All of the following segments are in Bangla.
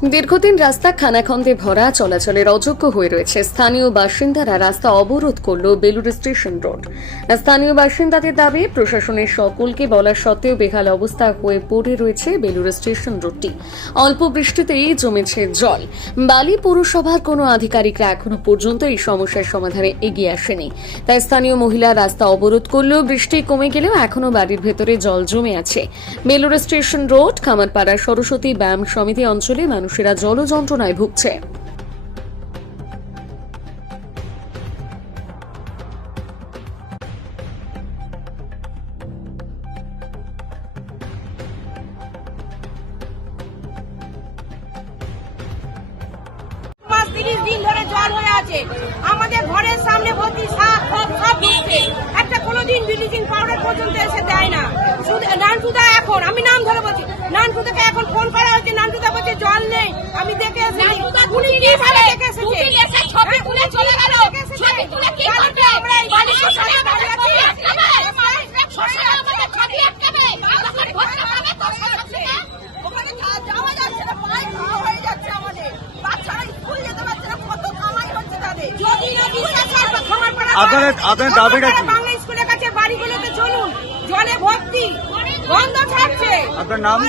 দীর্ঘদিন রাস্তা খানাখন্দে ভরা, চলাচলের অযোগ্য হয়ে রয়েছে। স্থানীয় বাসিন্দারা রাস্তা অবরোধ করল বেলুর স্টেশন রোড। স্থানীয় বাসিন্দাদের দাবি, প্রশাসনের সকলকে বলা সত্ত্বেও বেহাল অবস্থা হয়ে পড়ে রয়েছে বেলুর স্টেশন রোডটি। অল্প বৃষ্টিতেই জমেছে জল। বালি পৌরসভার কোনো আধিকারিকরা এখনো পর্যন্ত এই সমস্যার সমাধানে এগিয়ে আসেনি। তাই স্থানীয় মহিলা রাস্তা অবরোধ করলেও বৃষ্টি কমে গেলেও এখনো বাড়ির ভেতরে জল জমে আছে। বেলুর স্টেশন রোড, খামারপাড়া সরস্বতী ব্যায়াম সমিতি অঞ্চলে মানুষেরা জল যন্ত্রণায় ভুগছে। আমাদের ঘরের সামনে ভর্তি সব দিচ্ছে, একটা কোনোদিন ব্লিচিং পাউডার পর্যন্ত এসে দেয় না। নানটুদা এখন, আমি নাম ধরে বলছি, নানটুদাকে এখন ফোন করা হচ্ছে, নানটুদা বলছে জল নেই। আমি দেখে এসেছি, উনি কিভাবে দেখে এসেছে, ছবি তুলে চলে গেল। ছবি তুলে কি করবে? আমরা এই বাড়ির সামনে দাঁড়িয়ে আছি, শোষণ আমাদের ছবি আটকাবে। ওখানে যাওয়া যাচ্ছে না, পায়ে খাওয়া হয়ে যাচ্ছে আমাদের। বাচ্চারা স্কুল যেতে পারছে না, কত কামাই হচ্ছে তাদের। যদি না বিশ্বাস হয় তো খামারপাড়া আপনার দাবিটা কি? বাংলা স্কুলের কাছে বাড়িগুলোতে চলুন, জলে ভর্তি, গন্ধ ছাড়ছে। আপনার নাম?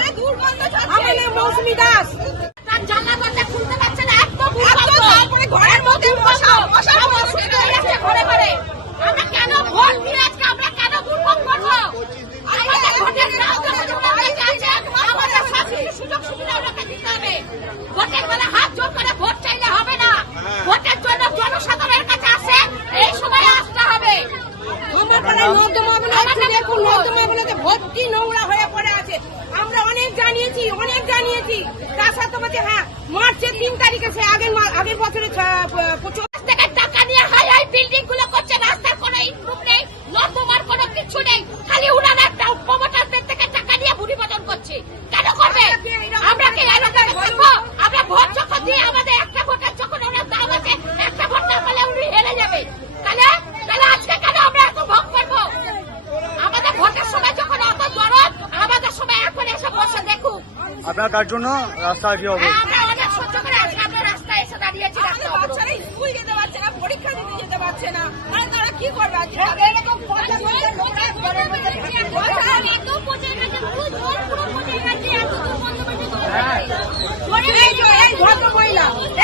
আমার নাম মৌসুমী দাস। তার জানলা দরজা খুলতে পারছে না, এত তারপরে ঘরের মধ্যে বসা ঘরে ঘরে। আমরা কেন ভোট দিয়ে আজকে আমরা কেন দুর্ভোগ করবো? আমাদের ভোটের আমাদের সুযোগ সুবিধা ওনাকে দিতে হবে। ভোটের বেলা হাত জোর করে ভোট চাইলে হবে না। ভোটের জন্য জনসাধারণের কাছে আসে, এই সময় আসতে হবে। নর্দমাগুলোতে ভর্তি নোংরা হয়ে পড়ে আছে। আমরা অনেক জানিয়েছি। তার সাথে বলছে হ্যাঁ মার্চের 3 তারিখে, সে আগের বছরে থেকে টাকা নিয়ে হাই হাই বিল্ডিং গুলো করছে, রাস্তার কোনো ইমপ্রুভ নেই, নর্দমার কোনো কিছু নেই, খালি উনারা প্রমোটারদের থেকে টাকা নিয়ে ভুড়ি বদল করছে। কেন করবে? আমরা কি আমরা ভোট যখন দিয়ে আমাদের একটা ভোটের যখন ওনার দাম আছে, একটা ভোট না পেলে উনি হেরে যাবে। তাহলে আজকে কেন আমরা এত ভোগ করবো? আমাদের ভোটের সময় যখন অত দরদ, আমাদের সময় এখন এসে বসে দেখুক। আপনার তার জন্য রাস্তা কি হবে? আমরা অনেক সহ্য করে আজকে আমরা রাস্তায় এসে দাঁড়িয়েছি। বাচ্চারা স্কুল যেতে পারছে না, পরীক্ষা দিতে যেতে পারছে না, মানে তারা কি করবে? এরকম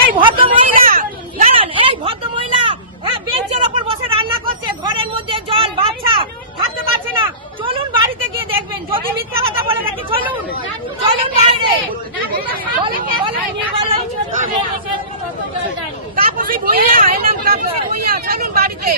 এই ভদ্রমহিলা বেঞ্চের ওপর বসে রান্না করছে, ঘরের মধ্যে জল, বাচ্চা থাকতে পারছে না। চলুন বাড়িতে গিয়ে দেখবেন, যদি মিথ্যা কথা বলে নাকি চলুন বাইরে। তাপসী ভুঁইয়া, এর নাম তাপসী ভুঁইয়া, চলুন বাড়িতে।